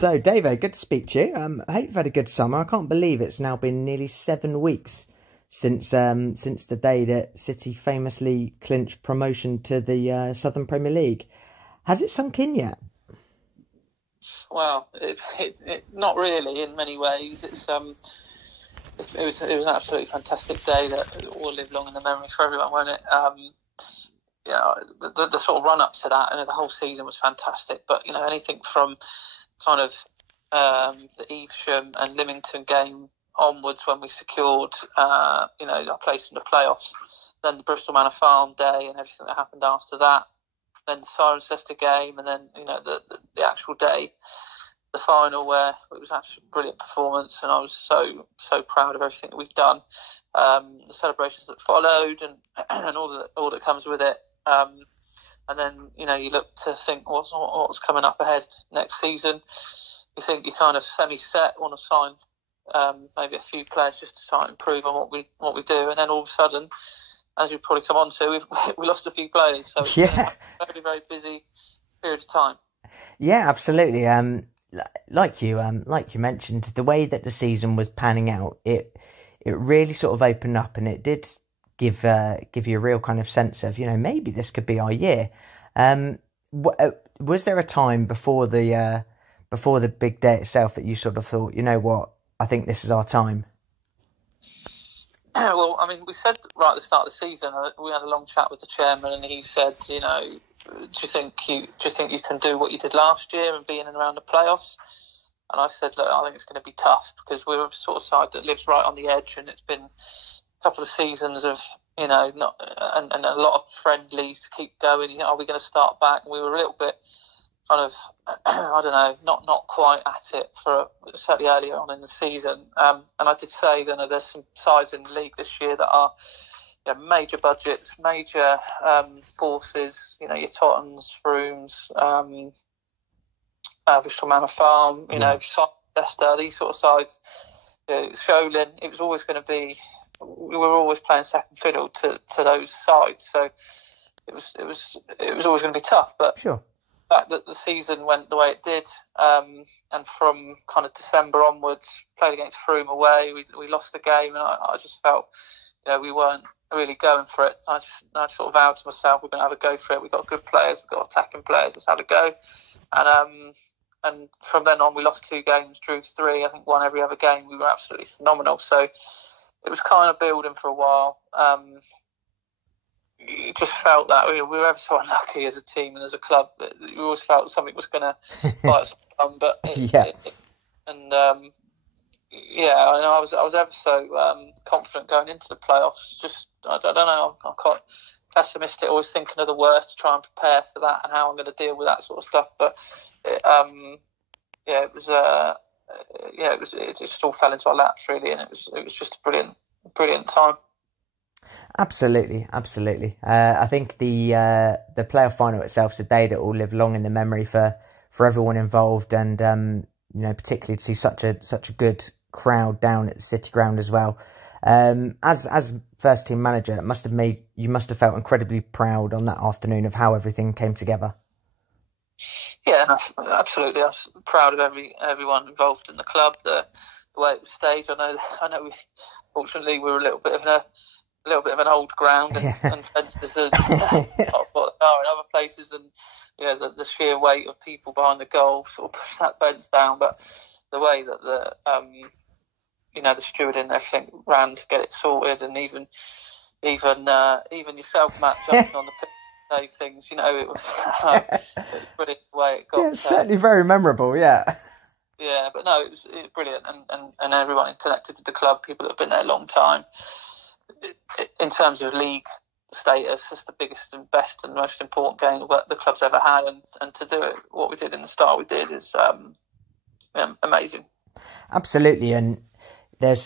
So, David, good to speak to you. I hope you've had a good summer. I can't believe it's now been nearly 7 weeks since the day that City famously clinched promotion to the Southern Premier League. Has it sunk in yet? Well, not really in many ways. It was an absolutely fantastic day that will live long in the memory for everyone, won't it? The sort of run up to that, and the whole season was fantastic. But anything from kind of the Evesham and Lymington game onwards, when we secured our place in the playoffs, then the Bristol Manor Farm day and everything that happened after that, then the Cirencester game, and then the actual day, the final, where it was actually a brilliant performance, and I was so proud of everything that we've done. The celebrations that followed, and all that comes with it. And then you look to think what's coming up ahead next season. You think you're kind of semi-set, want to sign maybe a few players just to try and improve on what we do, and then all of a sudden, as you probably come on to, we lost a few players. So it's been a very, very busy period of time. Yeah, absolutely. Like you mentioned, the way that the season was panning out, it really sort of opened up, and it did give you a real kind of sense of maybe this could be our year. Was there a time before the big day itself that you sort of thought, what, I think this is our time? Well, I mean, we said right at the start of the season, we had a long chat with the chairman, and he said, do you think you can do what you did last year and be in and around the playoffs? And I said, look, I think it's going to be tough, because we're a sort of side that lives right on the edge, and it's been a couple of seasons of not and a lot of friendlies to keep going. Are we going to start back? And we were a little bit kind of I don't know, not quite at it for certainly earlier on in the season. And I did say that there's some sides in the league this year that are major budgets, major forces. Your Tottens, Frooms, Bristol Manor Farm, Leicester, these sort of sides. Sholin. It was always going to be. We were always playing second fiddle to those sides, so it was always going to be tough. But sure, the fact that the season went the way it did, and from kind of December onwards, played against Froome away, we lost the game, and I just felt we weren't really going for it. I sort of vowed to myself, we're going to have a go for it. We've got good players, we've got attacking players, let's have a go. And from then on, we lost 2 games, drew 3. I think won every other game. We were absolutely phenomenal. So it was kind of building for a while. You just felt that we were ever so unlucky as a team and as a club. We always felt something was going to bite us on. But I was ever so confident going into the playoffs. Just I don't know. I'm quite pessimistic, always thinking of the worst to try and prepare for that and how I'm going to deal with that sort of stuff. But it just all fell into our laps really, and it was just a brilliant time. Absolutely. I think the playoff final itself is a day that will live long in the memory for everyone involved, and particularly to see such a good crowd down at the City Ground as well. As first team manager, you must have felt incredibly proud on that afternoon of how everything came together. Yeah, absolutely. I was proud of everyone involved in the club, the way it was staged. I know. Fortunately, we were a little bit of an old ground, and fences are not what they are in other places, and the sheer weight of people behind the goal sort of pushed that fence down. But the way that the steward and everything ran to get it sorted, and even yourself, Matt, jumping on the pitch. Those things, it was brilliant the way it got. Yeah, it's certainly very memorable. Yeah, but no, it was brilliant, and everyone connected with the club. People that have been there a long time. In terms of league status, it's the biggest and best and most important game that the club's ever had, and to do it, what we did in the start, we did is amazing. Absolutely, and there was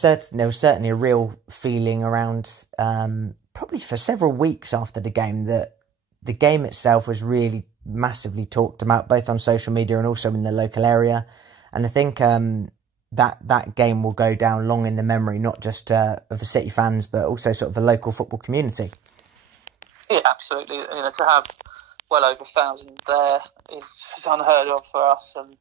certainly a real feeling around, probably for several weeks after the game, that the game itself was really massively talked about, both on social media and also in the local area. And I think that game will go down long in the memory, not just of the City fans, but also sort of the local football community. Yeah, absolutely. To have well over 1,000 there is unheard of for us, and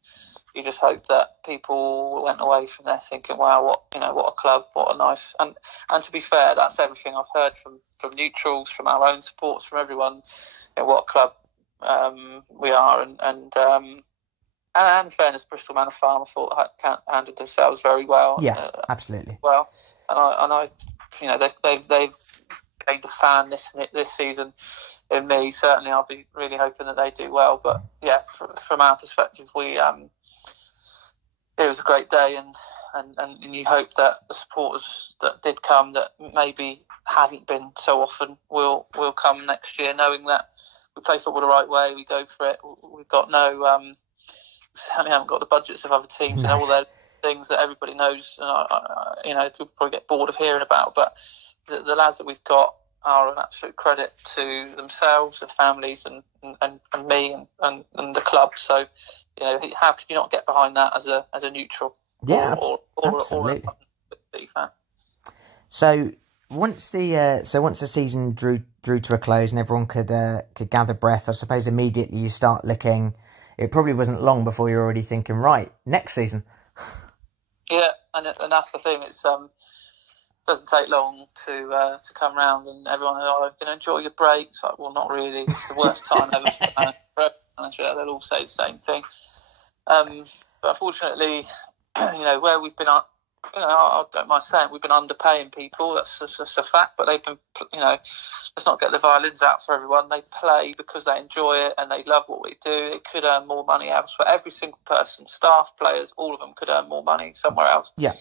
you just hope that people went away from there thinking, wow, what a club, what a nice, and to be fair, that's everything I've heard from neutrals, from our own supporters, from everyone, what a club we are, and in fairness, Bristol Manor Farm, I thought handled themselves very well. Yeah, absolutely. Well, and I they've gained a fan this season in me. Certainly, I'll be really hoping that they do well. But yeah, from our perspective, it was a great day, and you hope that the supporters that did come, that maybe hadn't been so often, will come next year, knowing that we play football the right way, we go for it. We've got certainly haven't got the budgets of other teams and all their things that everybody knows, and people probably get bored of hearing about. But the lads that we've got are an absolute credit to themselves, their families, and me and the club. So, how can you not get behind that as a neutral? Yeah, or absolutely. Or a fan. So once the season drew to a close and everyone could gather breath, I suppose immediately you start looking. It probably wasn't long before you're already thinking, right, next season. Yeah, and that's the thing. It's doesn't take long to come round, and everyone going to enjoy your break. It's like, well, not really. It's the worst time ever for a manager. They'll all say the same thing. But unfortunately, where we've been, I don't mind saying, we've been underpaying people. That's just a fact. But they've been, let's not get the violins out for everyone. They play because they enjoy it and they love what we do. They could earn more money elsewhere. Every single person, staff, players, all of them could earn more money somewhere else. Yeah.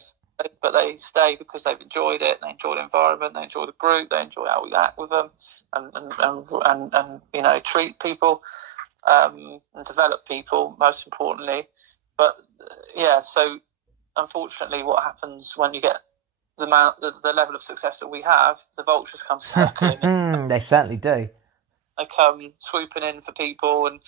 But they stay because they've enjoyed it. They enjoy the environment. They enjoy the group. They enjoy how we act with them, and treat people, and develop people, most importantly. But yeah, so unfortunately, what happens when you get the level of success that we have, the vultures come circling. They certainly do. They come swooping in for people and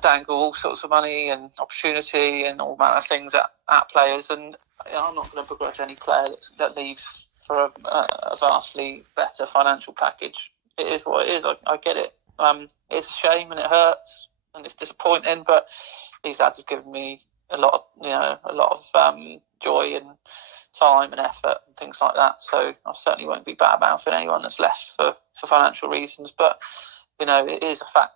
dangle all sorts of money and opportunity and all manner of things at players. And I'm not going to begrudge any player that leaves for a vastly better financial package. It is what it is. I get it. It's a shame and it hurts and it's disappointing, but these lads have given me a lot of joy and time and effort and things like that. So I certainly won't be bad-mouthing anyone that's left for financial reasons. But it is a fact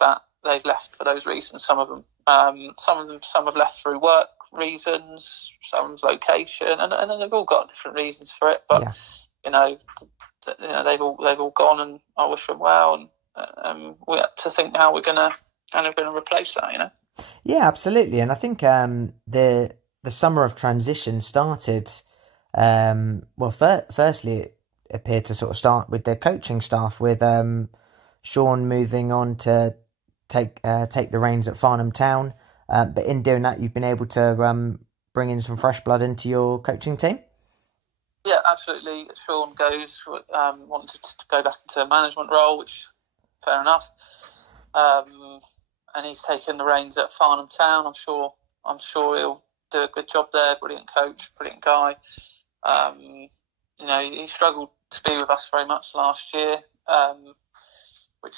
that they've left for those reasons. Some of them have left through work reasons, some's location, and they've all got different reasons for it. But they've all gone, and I wish them well. And we have to think how we're going to replace that. Yeah, absolutely. And I think the summer of transition started. Firstly, it appeared to sort of start with the coaching staff, with Sean moving on to take the reins at Farnham Town. But in doing that, you've been able to bring in some fresh blood into your coaching team. Yeah, absolutely. Sean wanted to go back into a management role, which fair enough. And he's taken the reins at Farnham Town. I'm sure he'll do a good job there. Brilliant coach, brilliant guy. He struggled to be with us very much last year, which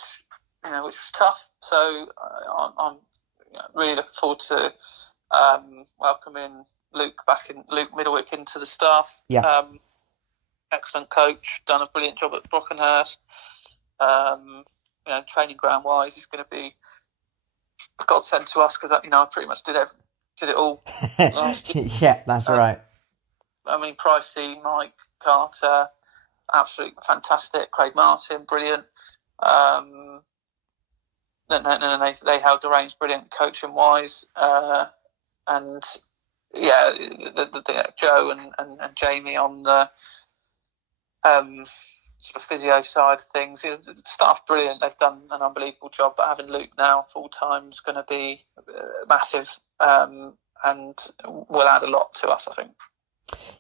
was tough. So I'm really looking forward to welcoming Luke Middlewick into the staff. Yeah. Excellent coach, done a brilliant job at Brockenhurst. Training ground wise, he's going to be a godsend to us because I pretty much did it all last year. Yeah, that's right. Pricey, Mike Carter, absolutely fantastic. Craig Martin, brilliant. Then they held the reins, brilliant coaching wise, and yeah, Joe and Jamie on the sort of physio side of things. The staff brilliant. They've done an unbelievable job. But having Luke now full time is going to be massive, and will add a lot to us, I think.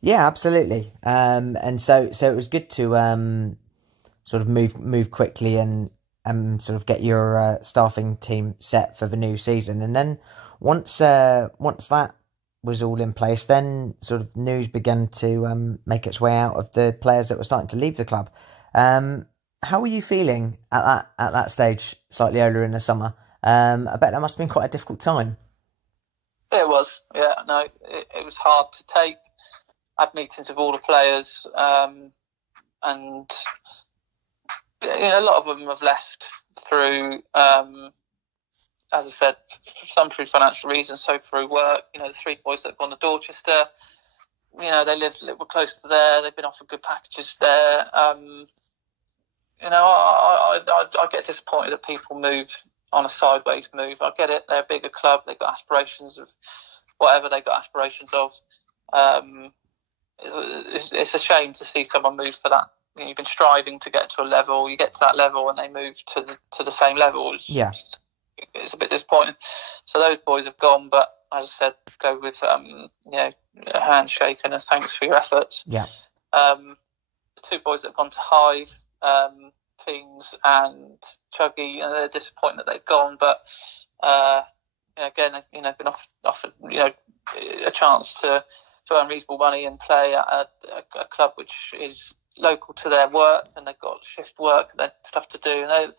Yeah, absolutely. And so it was good to sort of move quickly and sort of get your staffing team set for the new season. And then once that was all in place, then sort of news began to make its way out of the players that were starting to leave the club. How were you feeling at that stage, slightly earlier in the summer? I bet that must have been quite a difficult time. It was, yeah, no, it was hard to take. I had meetings with all the players, and a lot of them have left through, as I said, some through financial reasons, so through work. The three boys that have gone to Dorchester, they were close to there. They've been offered good packages there. I get disappointed that people move on a sideways move. I get it. They're a bigger club. They've got aspirations of whatever they've got aspirations of. It's a shame to see someone move for that. You've been striving to get to a level. You get to that level and they move to the same level. It's a bit disappointing. So those boys have gone, but as I said, go with a handshake and a thanks for your efforts. Yeah. The two boys that have gone to Hive, Kings and Chuggy, they're disappointed that they've gone, but again, been offered a chance to earn reasonable money and play at a club which is local to their work, and they've got shift work, they've stuff to do, and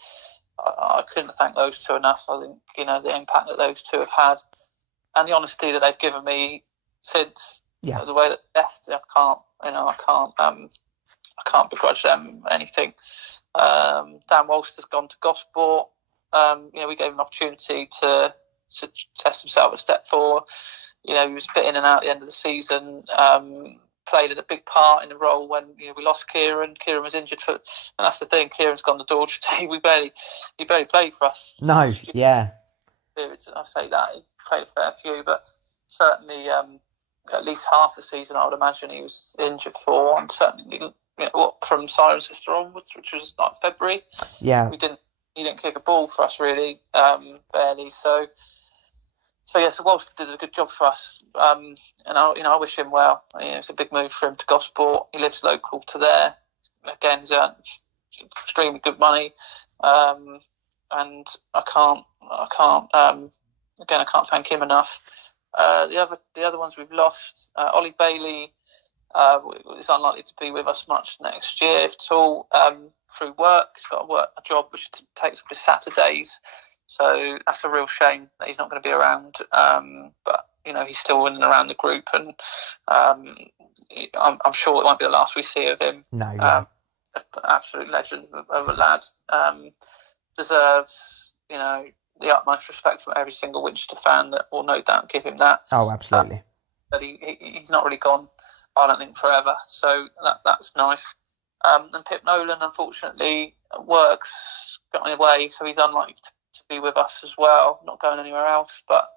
I couldn't thank those two enough. I think the impact that those two have had, and the honesty that they've given me since the way that they left. I can't begrudge them anything. Dan Walsh has gone to Gosport. We gave him an opportunity to test himself a step forward. He was a bit in and out at the end of the season. Played a big part in the role when we lost Kieran. Kieran was injured and that's the thing. Kieran's gone to Dorchester. He barely played for us. No, yeah. I say that he played a fair few, but certainly at least half the season I would imagine he was injured for, and certainly from Siren Sister onwards, which was like February. Yeah, he didn't kick a ball for us really, barely. So Walsh did a good job for us, and I wish him well. It's a big move for him to Gosport. He lives local to there. Again, he's earned extremely good money, and I can't thank him enough. The other ones we've lost, Ollie Bailey is unlikely to be with us much next year, if at all, through work. He's got a job which takes up his Saturdays. So that's a real shame that he's not going to be around. But he's still in and around the group, and I'm sure it won't be the last we see of him. No, yeah. An absolute legend of a lad. Deserves the utmost respect from every single Winchester fan that will no doubt give him that. Oh, absolutely. But he's not really gone, I don't think, forever. So that's nice. And Pip Nolan, unfortunately, work's got in the way, so he's unlikely to be with us as well, not going anywhere else, but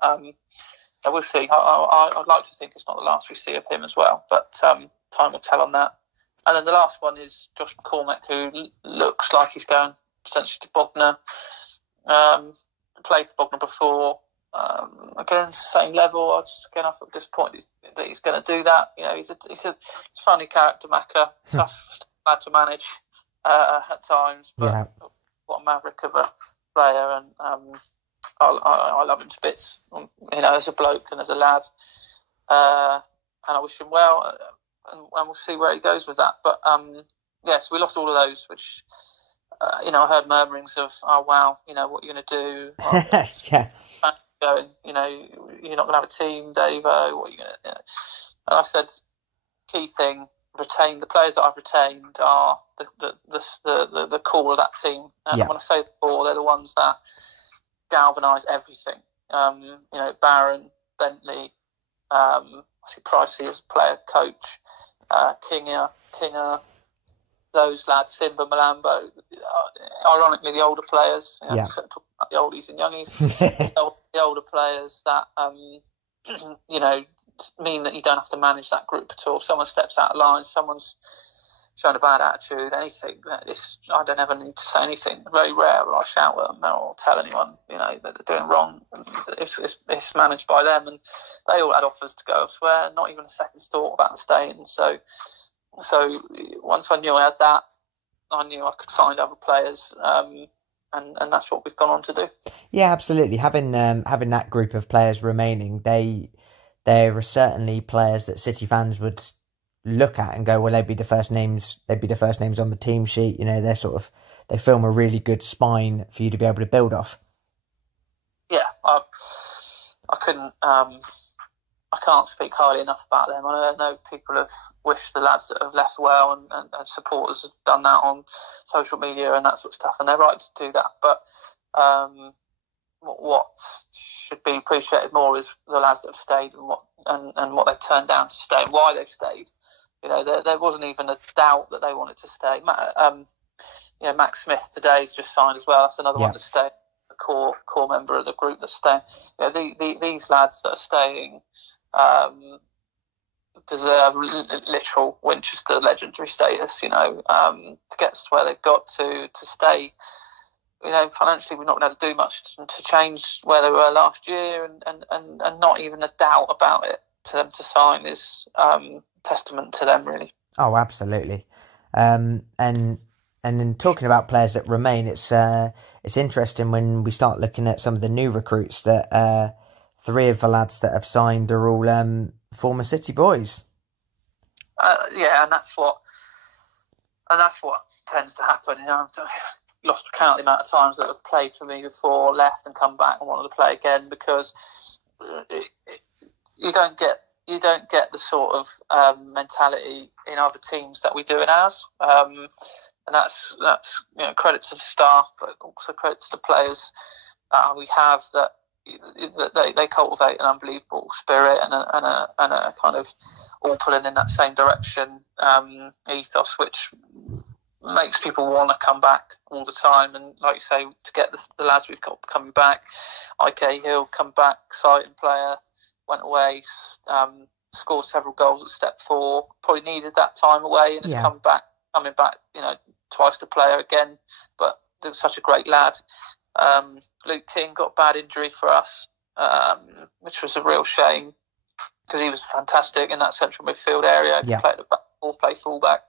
we'll see. I'd like to think it's not the last we see of him as well, but time will tell on that. And then the last one is Josh McCormack, who looks like he's going potentially to Bognor. Played for Bognor before. Again, same level. I feel disappointed that he's going to do that. He's a funny character, Macca, tough lad to manage at times, but what a maverick of a player, and I love him to bits, as a bloke and as a lad, and I wish him well, and we'll see where he goes with that. But so we lost all of those, which I heard murmurings of, oh wow, what are you going to do? Yeah. Going, you're not going to have a team, Davo. What are you going to? And I said, key thing, retain the players that I've retained are the core of that team. And when I say the core, they're the ones that galvanise everything. Barron, Bentley, I see Pricey as a player, coach, Kinger, those lads, Simba, Malambo. Ironically, the older players. Talk about the oldies and youngies. The older players that mean that you don't have to manage that group at all. If someone steps out of line, someone's shown a bad attitude, anything, I don't ever need to say anything. Very rare will I shout at them or tell anyone that they're doing wrong. It's managed by them, and they all had offers to go elsewhere, not even a second thought about staying. So once I knew I had that, I knew I could find other players, and that's what we've gone on to do. Yeah, absolutely. Having that group of players remaining, they are certainly players that City fans would look at and go, well, they'd be the first names. They'd be the first names on the team sheet. You know, they film a really good spine for you to be able to build off. Yeah, I couldn't. I can't speak highly enough about them. I know people have wished the lads that have left well, and supporters have done that on social media and that sort of stuff, and they're right to do that. But what should be appreciated more is the lads that have stayed and what they've turned down to stay and why they've stayed. You know, there wasn't even a doubt that they wanted to stay. Max Smith today's just signed as well. That's another one to stay. A core member of the group that's staying. You know, these lads that are staying deserve literal Winchester legendary status. You know, to get to where they've got to stay. You know, financially, we're not going to do much to change where they were last year, and not even a doubt about it. To them to sign is testament to them, really. Oh, absolutely. And then talking about players that remain, it's interesting when we start looking at some of the new recruits that 3 of the lads that have signed are all former City boys. And that's what tends to happen. You know, I've lost count of the amount of times that have played for me before, left and come back and wanted to play again, because you don't get the sort of mentality in other teams that we do in ours. And that's credit to the staff, but also credit to the players we have, that they cultivate an unbelievable spirit and a kind of all pulling in that same direction ethos, which makes people want to come back all the time. And like you say, to get the lads we've got coming back, IK Hill come back, exciting player, went away, scored several goals at step 4, probably needed that time away, and has coming back, you know, twice the player again, but such a great lad. Luke King got a bad injury for us, which was a real shame, because he was fantastic in that central midfield area. He played at back, or play fullback,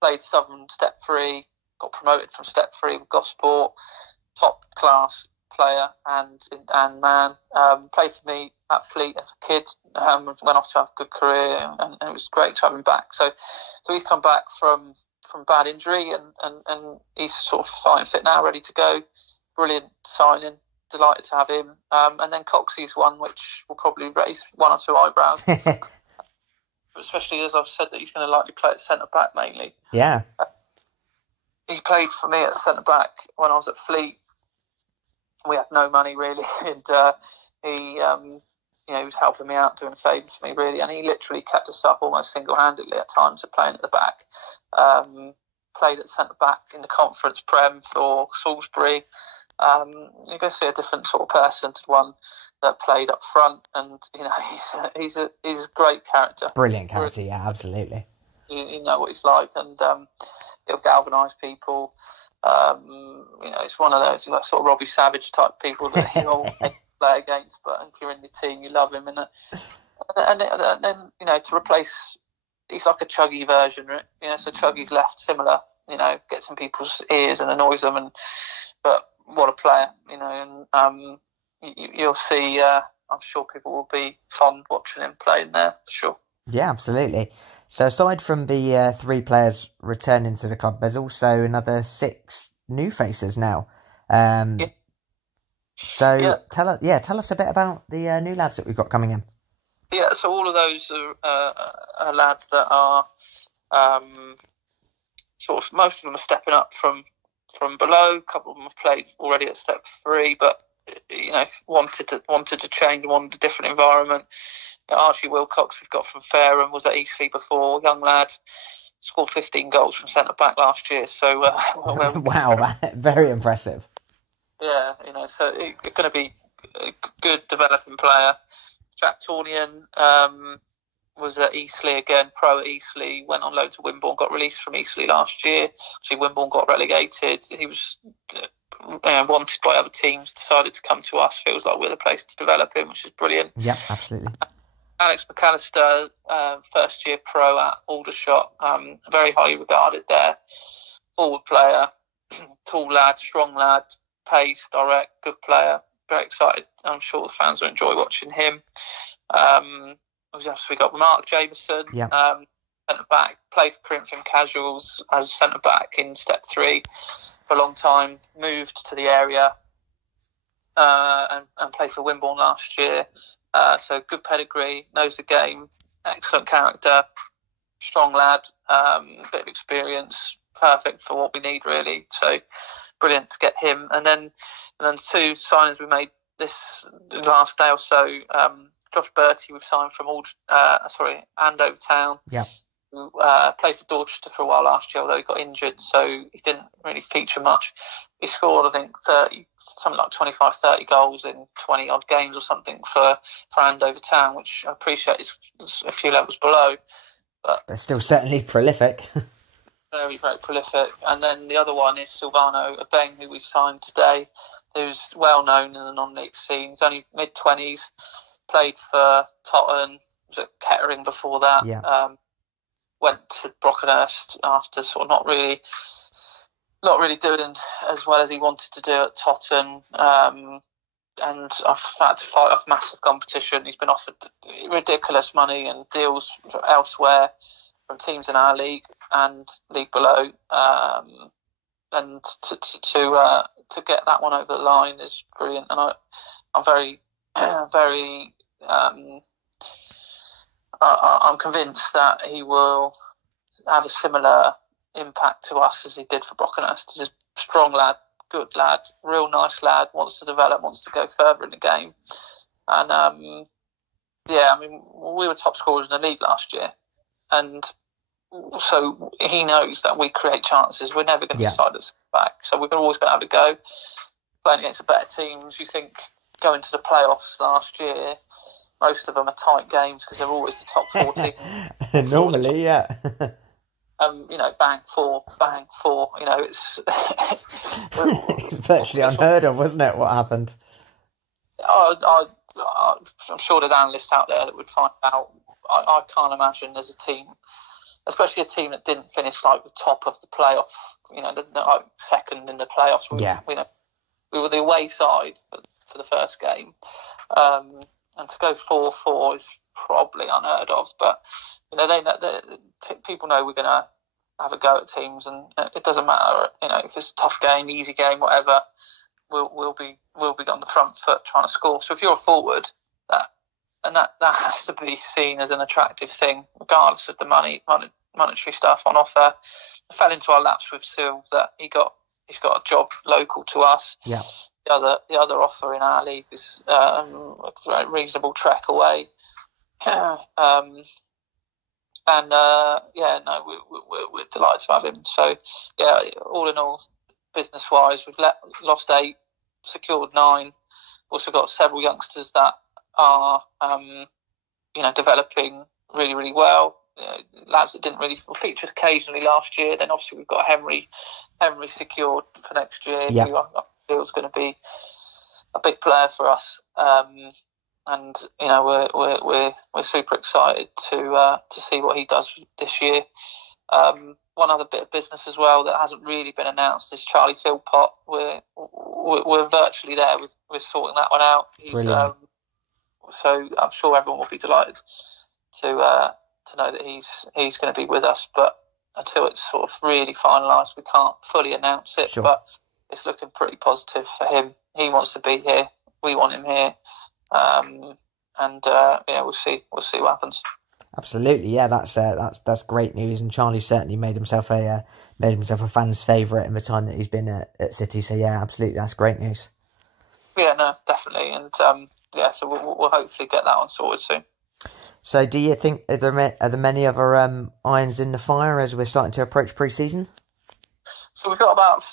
played Southern step 3, got promoted from step 3 with Gosport, top class player and man. Played for me at Fleet as a kid, went off to have a good career, and it was great to have him back. So he's come back from bad injury, and he's sort of fighting fit now, ready to go. Brilliant signing, delighted to have him. And then Coxey's one, which will probably raise 1 or 2 eyebrows, especially as I've said that he's going to likely play at centre back mainly. Yeah, he played for me at centre back when I was at Fleet. We had no money really, and he was helping me out, doing favours for me really, and he literally kept us up almost single-handedly at times of playing at the back. Played at centre back in the Conference Prem for Salisbury. You're going to see a different sort of person to the one that played up front, and you know, he's a great character. Brilliant character, yeah, absolutely. You know what he's like, and he'll galvanise people. It's one of those sort of Robbie Savage type people that you all play against, but if you're in your team, you love him. And then to replace, he's like a Chuggy version, right? You know, so Chuggy's left similar. You know, gets in people's ears and annoys them, but what a player, you know. And you'll see. I'm sure people will be fond watching him playing there for sure. Yeah, absolutely. So aside from the 3 players returning to the club, there's also another 6 new faces now. So tell us a bit about the new lads that we've got coming in. Yeah, so all of those are lads that are sort of, most of them are stepping up from below. A couple of them have played already at step 3, but you know, wanted to change, wanted a different environment. Archie Wilcox, we've got from Fareham, was at Eastleigh before, young lad, scored 15 goals from centre back last year. So wow, very impressive. Yeah, you know, so it's going to be a good developing player. Jack Tornian was at Eastleigh again, pro at Eastleigh, went on loan to Wimborne, got released from Eastleigh last year. Actually, Wimborne got relegated. He was wanted by other teams, decided to come to us. Feels like we're the place to develop him, which is brilliant. Yeah, absolutely. Alex McAllister, first year pro at Aldershot, very highly regarded there. Forward player, tall lad, strong lad, pace, direct, good player. Very excited. I'm sure the fans will enjoy watching him. We got Mark Jameson, centre back. Played for Corinthian Casuals as a centre back in Step 3 for a long time. Moved to the area and played for Wimborne last year. So good pedigree, knows the game, excellent character, strong lad, bit of experience, perfect for what we need really. So brilliant to get him. And then 2 signings we made this last day or so. Josh Bertie we've signed from Andover Town. Yeah. Who played for Dorchester for a while last year, although he got injured, so he didn't really feature much. He scored, I think, 25, 30 goals in 20 odd games or something for Andover Town, which I appreciate is a few levels below. But still certainly prolific. Very, very prolific. And then the other one is Silvano Abeng, who we signed today, who's well known in the non-league scene. He's only mid-20s, played for Totton, was at Kettering before that. Yeah. Went to Brockenhurst after sort of not really doing as well as he wanted to do at Totton. And I've had to fight off massive competition. He's been offered ridiculous money and deals elsewhere from teams in our league and league below. And to get that one over the line is brilliant. And I'm very, very. I'm convinced that he will have a similar impact to us as he did for Brockenhurst. He's a strong lad, good lad, real nice lad, wants to develop, wants to go further in the game. And, we were top scorers in the league last year. And so he knows that we create chances. We're never going to decide us back. So we're always going to have a go. Playing against the better teams, you think going to the playoffs last year, most of them are tight games because they're always the top 14. Normally, yeah. Bang four. It's it's virtually unheard of, wasn't it? What happened? I'm sure there's analysts out there that would find out. I can't imagine there's a team, especially a team that didn't finish like the top of the playoff. Like second in the playoffs. We were the away side for the first game. And to go 4-4 is probably unheard of. But people know we're going to have a go at teams, and it doesn't matter. If it's a tough game, easy game, whatever, we'll be on the front foot trying to score. So if you're a forward, that has to be seen as an attractive thing, regardless of the monetary stuff on offer. I fell into our laps with Silv that he's got a job local to us. Yeah. The other offer in our league is a reasonable trek away, we're delighted to have him. So all in all, business wise, we've lost 8, secured 9. Also got several youngsters that are developing really, really well. Lads that didn't really feature occasionally last year. Then obviously we've got Henry secured for next year. Yeah. Who I feel is going to be a big player for us. And we're super excited to see what he does this year. One other bit of business as well that hasn't really been announced is Charlie Philpott. We're virtually there with sorting that one out. So I'm sure everyone will be delighted to know that he's going to be with us. But until it's sort of really finalised, we can't fully announce it. Sure. But it's looking pretty positive for him. He wants to be here. We want him here. We'll see what happens. Absolutely, yeah. That's great news. And Charlie certainly made himself a fan's favourite in the time that he's been at City. So yeah, absolutely, that's great news. Yeah, no, definitely. And so we'll hopefully get that one sorted soon. So, do you think are there many other irons in the fire as we're starting to approach pre-season? So we've got about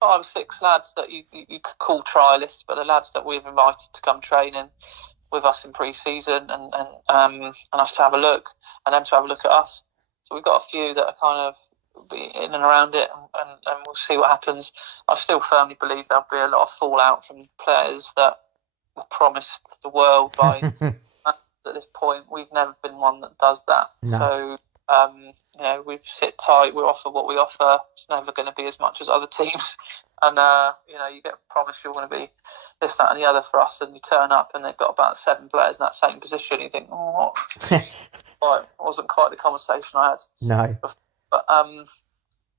5 or 6 lads that you could call trialists, but the lads that we've invited to come training with us in pre-season and us to have a look, and them to have a look at us. So we've got a few that are kind of be in and around it, and we'll see what happens. I still firmly believe there'll be a lot of fallout from players that were promised the world by at this point. We've never been one that does that. No. So we sit tight, we offer what we offer. It's never going to be as much as other teams. And, you get promised you're going to be this, that and the other for us, and you turn up and they've got about 7 players in that same position. You think, oh, wasn't quite the conversation I had. No. But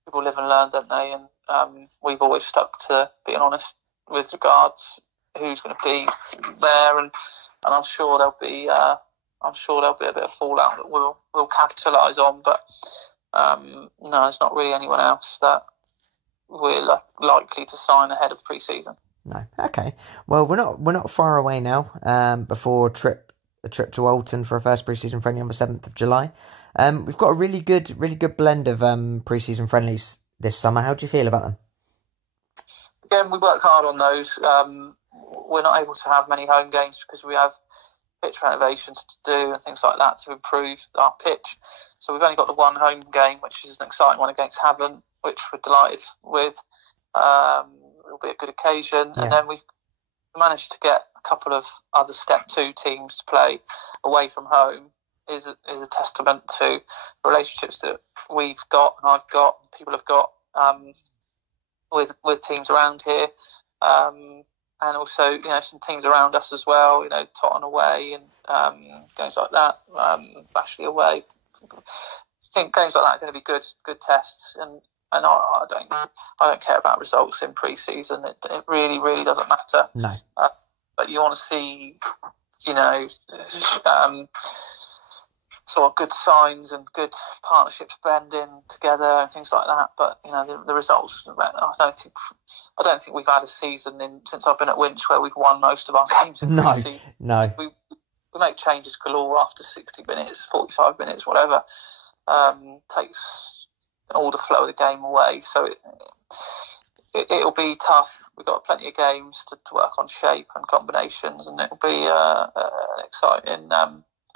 people live and learn, don't they? And we've always stuck to being honest with regards who's going to be there, and I'm sure there'll be a bit of fallout that we'll capitalise on. But no, there's not really anyone else that we're likely to sign ahead of pre-season. No. Okay. Well, we're not far away now. Before a trip to Alton for a first pre-season friendly on the 7th of July. We've got a really good blend of pre-season friendlies this summer. How do you feel about them? Again, we work hard on those. We're not able to have many home games because we have pitch renovations to do and things like that to improve our pitch. So we've only got the one home game, which is an exciting one against Havant, which we're delighted with. It'll be a good occasion. Yeah. And then we've managed to get a couple of other Step 2 teams to play away from home. Is a testament to the relationships that we've got and I've got, and people have got with teams around here, and also some teams around us as well. Totton away and games like that, Bashley away. I think games like that are going to be good tests, and I don't care about results in pre-season. It really doesn't matter. No, but you want to see sort of good signs and good partnerships blending together and things like that. But the results, I don't think we've had a season since I've been at Winch where we've won most of our games in pre-season. No. We make changes galore after 60 minutes, 45 minutes, whatever. Takes all the flow of the game away. So it'll be tough. We've got plenty of games to work on shape and combinations, and it'll be an exciting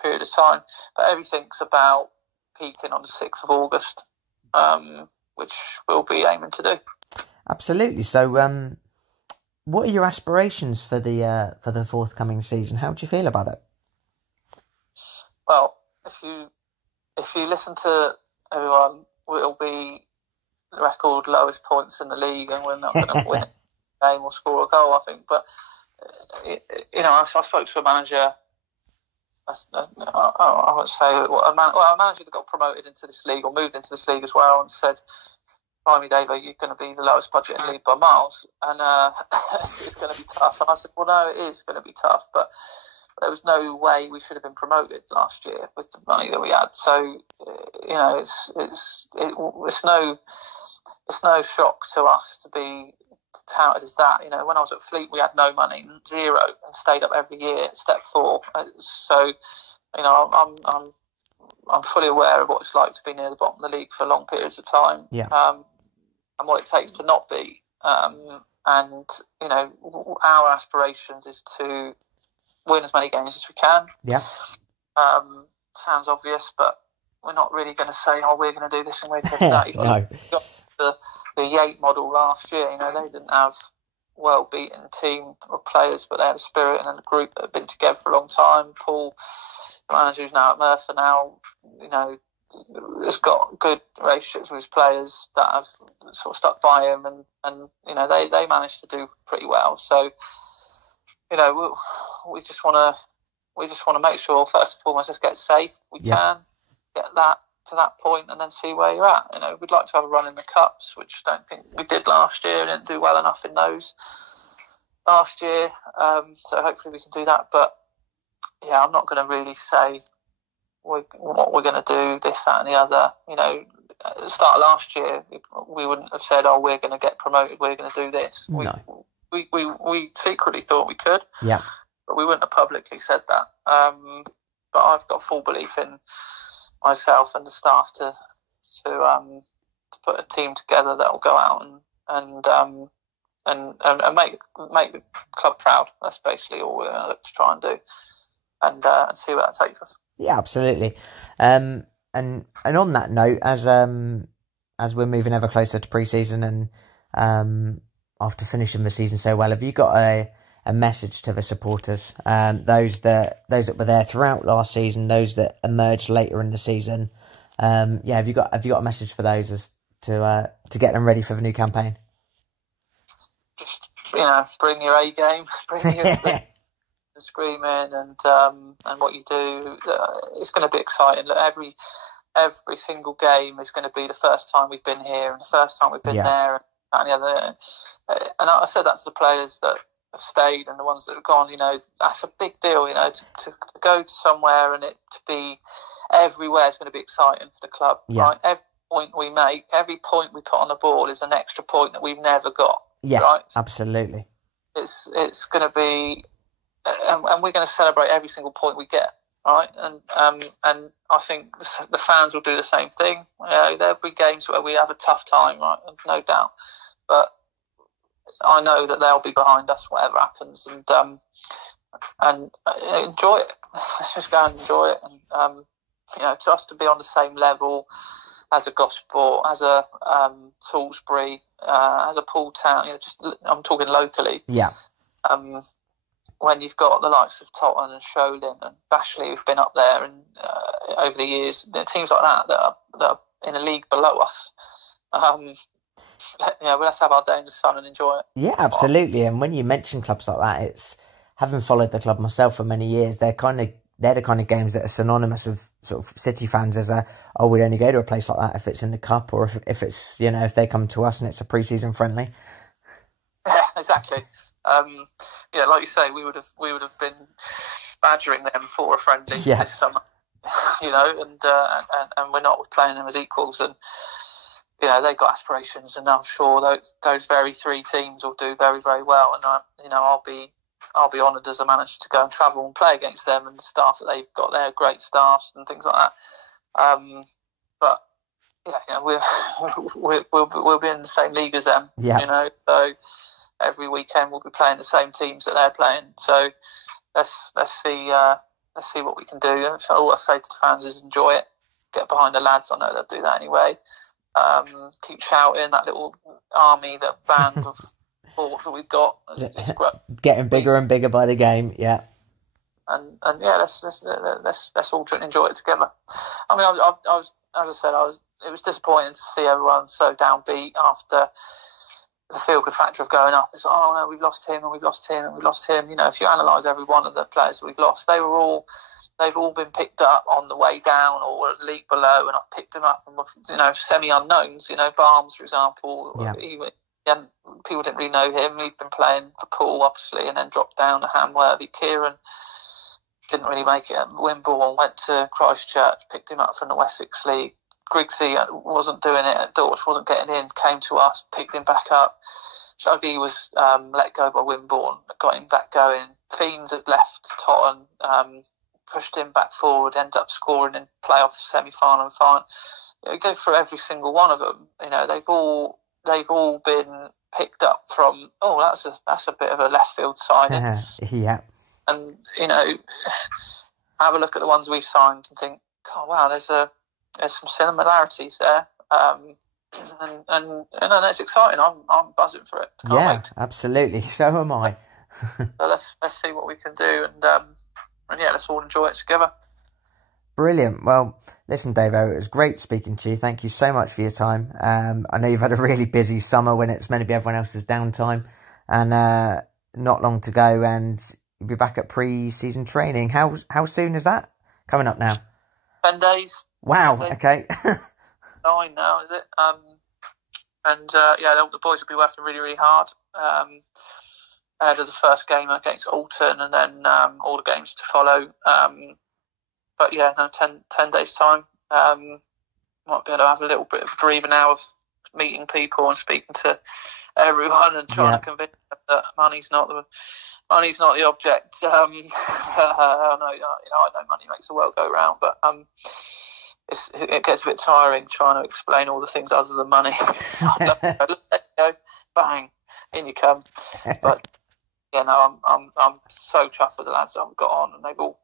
period of time. But everything's about peaking on the 6th of August, which we'll be aiming to do. Absolutely. So what are your aspirations for the forthcoming season? How do you feel about it? Well, if you listen to everyone, it'll be the record lowest points in the league, and we're not going to win a game or score a goal, I think. But I spoke to a manager. I would say a manager that got promoted into this league or moved into this league as well, and said, "Blimey, Dave, you're going to be the lowest budget in the league by miles, and it's going to be tough." And I said, "Well, no, it is going to be tough, but there was no way we should have been promoted last year with the money that we had." So, it's no shock to us to be touted as that. When I was at Fleet, we had no money, zero, and stayed up every year at Step 4. So, I'm fully aware of what it's like to be near the bottom of the league for long periods of time. Yeah. And what it takes to not be. And our aspirations is to win as many games as we can. Yeah. Sounds obvious, but we're not really going to say, "Oh, we're going to do this and we're going to do that." No. The Yate model last year, they didn't have well-beaten team of players, but they had a spirit and a group that had been together for a long time. Paul, the manager who's now at Merthyr now, has got good relationships with his players that have sort of stuck by him, and they managed to do pretty well. So, we just want to make sure, first and foremost, let's get safe. We can get that to that point and then see where you're at. We'd like to have a run in the cups, which I don't think we did last year. We didn't do well enough in those last year, so hopefully we can do that. But yeah, I'm not going to really say what we're going to do, this, that and the other. At the start of last year, we wouldn't have said, "Oh, we're going to get promoted, we're going to do this." No. We secretly thought we could, yeah, but we wouldn't have publicly said that. But I've got full belief in myself and the staff to put a team together that will go out and make the club proud. That's basically all we're going to look to try and do, and see where that takes us. Yeah, absolutely. And on that note, as we're moving ever closer to pre-season, and after finishing the season so well, have you got a message to the supporters, those that were there throughout last season, those that emerged later in the season? Have you got a message for those as to get them ready for the new campaign? Just bring your A game, bring your and screaming and what you do, it's going to be exciting. Look, every single game is going to be the first time we've been here and the first time we've been there and the other. And I said that to the players that have stayed and the ones that have gone. That's a big deal. To go to somewhere and it to be everywhere is going to be exciting for the club. Right? Every point we make, every point we put on the board is an extra point that we've never got. Yeah, right? Absolutely. It's going to be, and we're going to celebrate every single point we get. Right, and I think the fans will do the same thing. There'll be games where we have a tough time, right? No doubt, but I know that they'll be behind us, whatever happens, and enjoy it. Let's just go and enjoy it, and just to be on the same level as a Gosport, as a Salisbury, as a Poole Town. I'm talking locally. Yeah. When you've got the likes of Tottenham and Sholing and Bashley who've been up there and over the years, teams like that are in a league below us. Let's have our day in the sun and enjoy it. Yeah, absolutely. And when you mention clubs like that, it's having followed the club myself for many years. They're the kind of games that are synonymous with sort of City fans as we'd only go to a place like that if it's in the cup or if it's if they come to us and it's a pre-season friendly. Yeah, exactly. Like you say, we would have been badgering them for a friendly this summer, and we're not. We're playing them as equals, and they've got aspirations, and I'm sure those very three teams will do very, very well, and I'll be honoured as a manager to go and travel and play against them and the staff that they've got there, great staffs and things like that. But we'll be in the same league as them, so. Every weekend we'll be playing the same teams that they're playing. So let's see what we can do. So all I say to the fans is enjoy it, get behind the lads. I know they'll do that anyway. Keep shouting, that little army, that band of sport that we've got. It's great. Getting bigger and bigger by the game. Yeah. And let's all enjoy it together. I mean, I was, as I said, it was disappointing to see everyone so downbeat after the feel-good factor of going up. It's we've lost him and we've lost him and we've lost him. If you analyse every one of the players that we've lost, they've all been picked up on the way down or a league below, and I've picked them up and semi-unknowns. Barnes, for example, people didn't really know him. He'd been playing for Poole, obviously, and then dropped down to Hamworthy. Kieran didn't really make it at Wimborne, went to Christchurch, picked him up from the Wessex League. Grigsby wasn't doing it at Dulwich, wasn't getting in, came to us, picked him back up. Shoggy was let go by Wimborne, got him back going. Fiends had left Tottenham, pushed him back forward, ended up scoring in playoff, semi-final and final. Go through every single one of them. They've all been picked up from, that's a bit of a left field signing. Yeah. And, have a look at the ones we've signed and think, oh, wow, there's some similarities there, and it's exciting. I'm buzzing for it. Can't wait. Absolutely. So am I. So let's see what we can do, and let's all enjoy it together. Brilliant. Well, listen, Davo, it was great speaking to you. Thank you so much for your time. I know you've had a really busy summer when it's meant to be everyone else's downtime, and not long to go, and you'll be back at pre-season training. How soon is that coming up now? 10 days. Wow, okay. 9 now, is it? The boys will be working really, really hard ahead of the first game against Alton, and then all the games to follow. 10 days' time. Might be able to have a little bit of a breather now of meeting people and speaking to everyone and trying to convince them that money's not the object. I know money makes the world go round, but it gets a bit tiring trying to explain all the things other than money. Bang, in you come. But I'm so chuffed with the lads that I've got on, and they've all.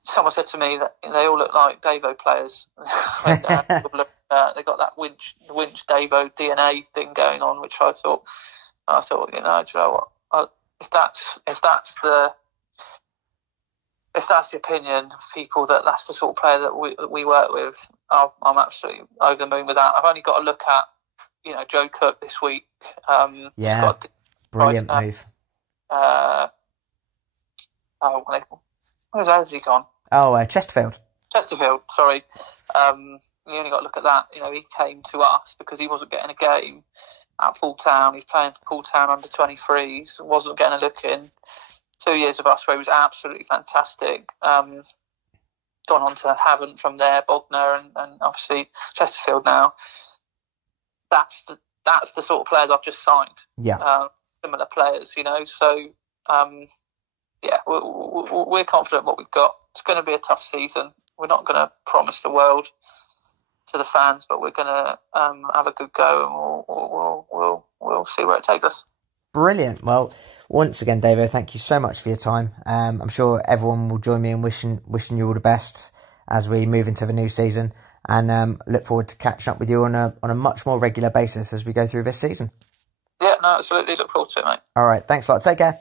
Someone said to me that they all look like Davo players. They got that Winch Davo DNA thing going on, which I thought, do you know what? If that's the opinion of people that's the sort of player that we work with, I'm absolutely over the moon with that. I've only got to look at Joe Cook this week. Brilliant move. Oh, where's he gone? Oh, Chesterfield. Chesterfield, sorry. You only got to look at that. You know, he came to us because he wasn't getting a game at Poole Town. He's playing for Poole Town under 23s, wasn't getting a look in. 2 years of us where he was absolutely fantastic. Gone on to Havant from there, Bognor, and obviously Chesterfield now. That's the sort of players I've just signed. Yeah. Similar players, you know. So, yeah, we're confident what we've got. It's going to be a tough season. We're not going to promise the world to the fans, but we're going to have a good go, and we'll see where it takes us. Brilliant. Well, once again, David, thank you so much for your time. I'm sure everyone will join me in wishing you all the best as we move into the new season, and look forward to catching up with you on a much more regular basis as we go through this season. Yeah, no, absolutely. Look forward to it, mate. All right. Thanks a lot. Take care.